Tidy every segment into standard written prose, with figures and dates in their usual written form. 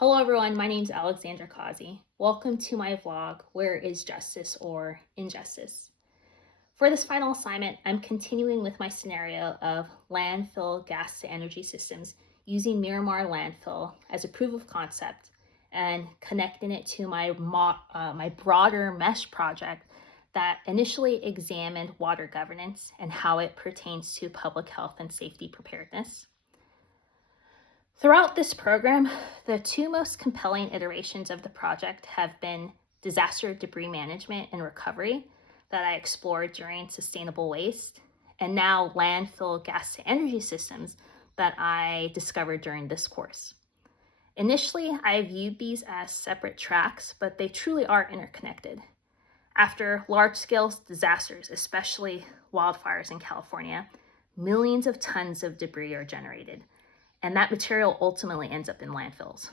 Hello everyone, my name is Alexandra Kazi. Welcome to my vlog, Where is Justice or Injustice? For this final assignment, I'm continuing with my scenario of landfill gas to energy systems using Miramar landfill as a proof of concept and connecting it to my broader mesh project that initially examined water governance and how it pertains to public health and safety preparedness. Throughout this program, the two most compelling iterations of the project have been disaster debris management and recovery that I explored during sustainable waste, and now landfill gas to energy systems that I discovered during this course. Initially, I viewed these as separate tracks, but they truly are interconnected. After large-scale disasters, especially wildfires in California, millions of tons of debris are generated, and that material ultimately ends up in landfills.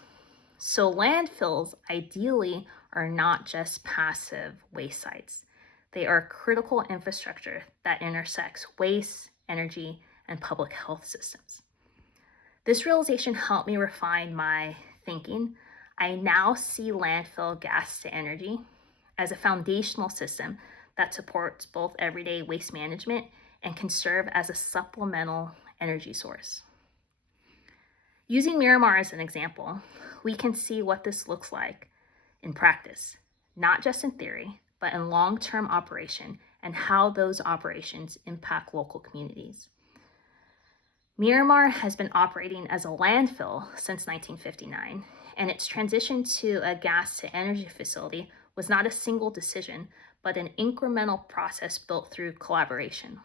So landfills ideally are not just passive waste sites. They are critical infrastructure that intersects waste, energy, and public health systems. This realization helped me refine my thinking. I now see landfill gas to energy as a foundational system that supports both everyday waste management and can serve as a supplemental energy source. Using Miramar as an example, we can see what this looks like in practice, not just in theory, but in long-term operation and how those operations impact local communities. Miramar has been operating as a landfill since 1959, and its transition to a gas-to-energy facility was not a single decision, but an incremental process built through collaboration.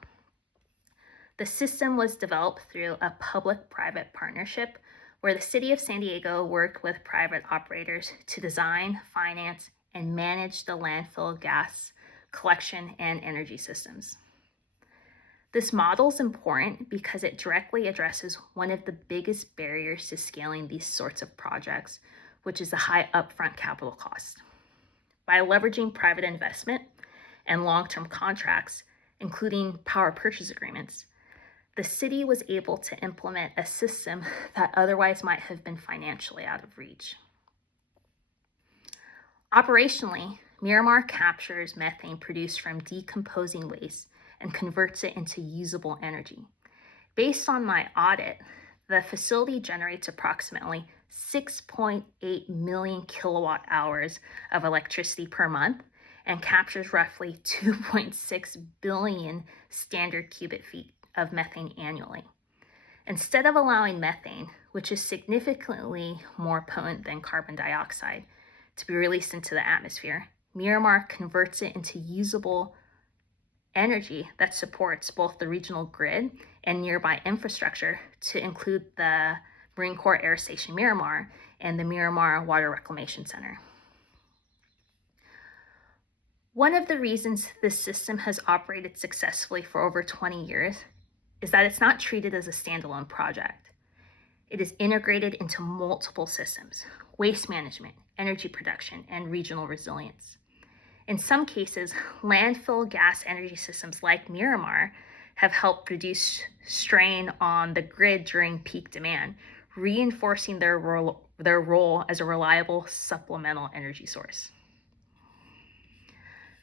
The system was developed through a public-private partnership where the City of San Diego worked with private operators to design, finance, and manage the landfill gas collection and energy systems. This model is important because it directly addresses one of the biggest barriers to scaling these sorts of projects, which is the high upfront capital cost. By leveraging private investment and long-term contracts, including power purchase agreements, the city was able to implement a system that otherwise might have been financially out of reach. Operationally, Miramar captures methane produced from decomposing waste and converts it into usable energy. Based on my audit, the facility generates approximately 6.8 million kilowatt hours of electricity per month and captures roughly 2.6 billion standard cubic feet of methane annually. Instead of allowing methane, which is significantly more potent than carbon dioxide, to be released into the atmosphere, Miramar converts it into usable energy that supports both the regional grid and nearby infrastructure, to include the Marine Corps Air Station Miramar and the Miramar Water Reclamation Center. One of the reasons this system has operated successfully for over 20 years is that it's not treated as a standalone project. It is integrated into multiple systems: waste management, energy production, and regional resilience. In some cases, landfill gas energy systems like Miramar have helped reduce strain on the grid during peak demand, reinforcing their role as a reliable supplemental energy source.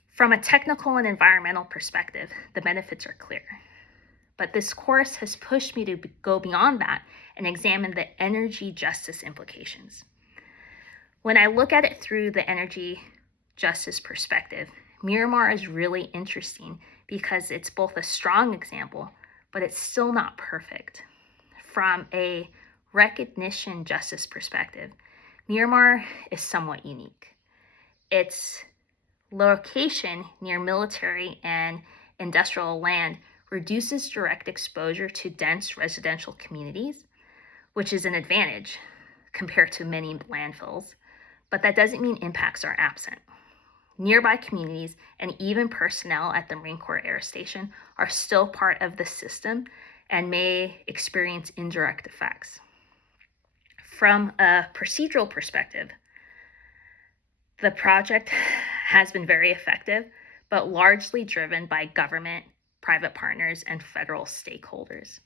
From a technical and environmental perspective, the benefits are clear. But this course has pushed me to go beyond that and examine the energy justice implications. When I look at it through the energy justice perspective, Miramar is really interesting because it's both a strong example, but it's still not perfect. From a recognition justice perspective, Miramar is somewhat unique. Its location near military and industrial land reduces direct exposure to dense residential communities, which is an advantage compared to many landfills, but that doesn't mean impacts are absent. Nearby communities and even personnel at the Marine Corps Air Station are still part of the system and may experience indirect effects. From a procedural perspective, the project has been very effective, but largely driven by government, private partners, and federal stakeholders.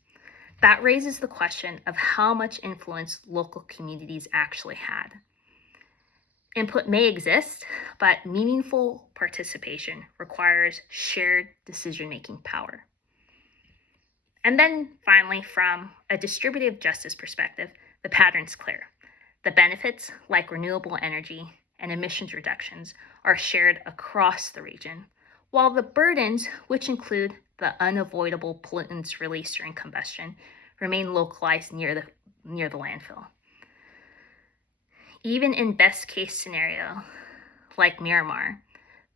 That raises the question of how much influence local communities actually had. Input may exist, but meaningful participation requires shared decision-making power. And then finally, from a distributive justice perspective, the pattern's clear. The benefits, like renewable energy and emissions reductions, are shared across the region, while the burdens, which include the unavoidable pollutants released during combustion, remain localized near the landfill. Even in best case scenario, like Miramar,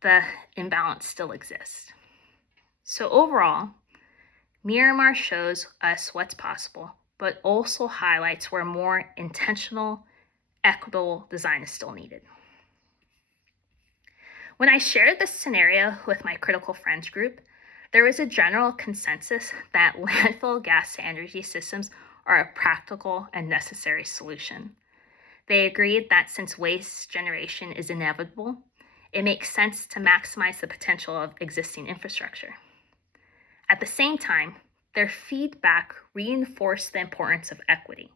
the imbalance still exists. So overall, Miramar shows us what's possible, but also highlights where more intentional, equitable design is still needed. When I shared this scenario with my critical friends group, there was a general consensus that landfill gas-to-energy systems are a practical and necessary solution. They agreed that since waste generation is inevitable, it makes sense to maximize the potential of existing infrastructure. At the same time, their feedback reinforced the importance of equity.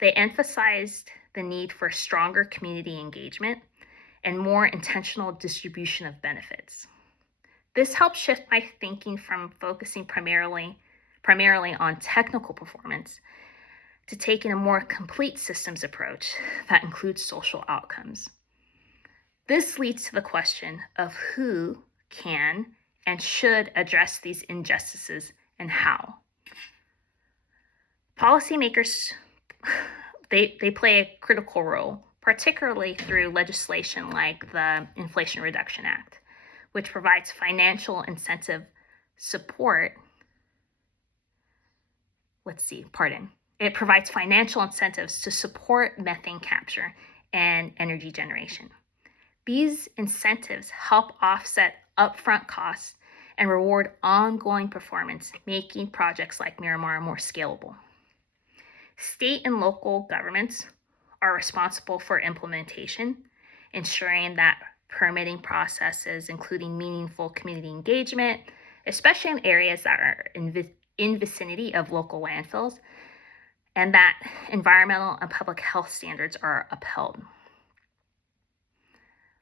They emphasized the need for stronger community engagement and more intentional distribution of benefits. This helped shift my thinking from focusing primarily on technical performance to taking a more complete systems approach that includes social outcomes. This leads to the question of who can and should address these injustices and how. Policymakers, they play a critical role, particularly through legislation like the Inflation Reduction Act, which provides financial incentive support. It provides financial incentives to support methane capture and energy generation. These incentives help offset upfront costs and reward ongoing performance, making projects like Miramar more scalable. State and local governments are responsible for implementation, ensuring that permitting processes, including meaningful community engagement, especially in areas that are in vicinity of local landfills, and that environmental and public health standards are upheld.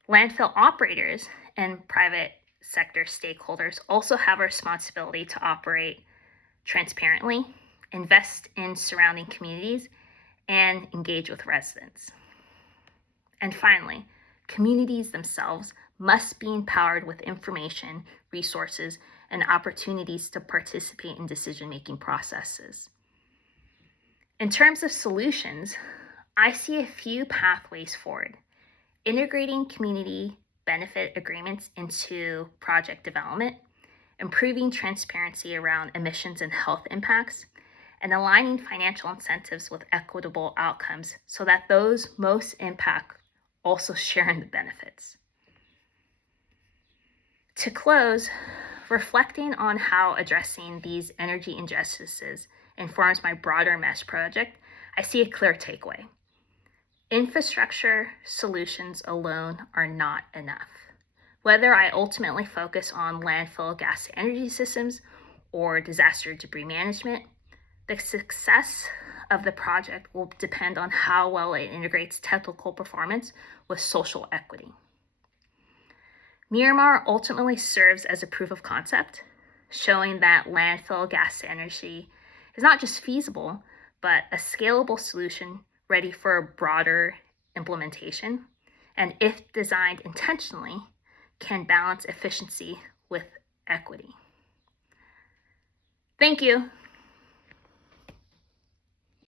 Landfill operators and private sector stakeholders also have a responsibility to operate transparently, invest in surrounding communities, and engage with residents. And finally, communities themselves must be empowered with information, resources, and opportunities to participate in decision-making processes. In terms of solutions, I see a few pathways forward. Integrating community benefit agreements into project development, improving transparency around emissions and health impacts, and aligning financial incentives with equitable outcomes so that those most impact also share in the benefits. To close, reflecting on how addressing these energy injustices informs my broader MESH project, I see a clear takeaway. Infrastructure solutions alone are not enough. Whether I ultimately focus on landfill gas-to-energy systems or disaster debris management, the success of the project will depend on how well it integrates technical performance with social equity. Miramar ultimately serves as a proof of concept, showing that landfill gas-to-energy is not just feasible, but a scalable solution ready for a broader implementation, and if designed intentionally, can balance efficiency with equity. Thank you.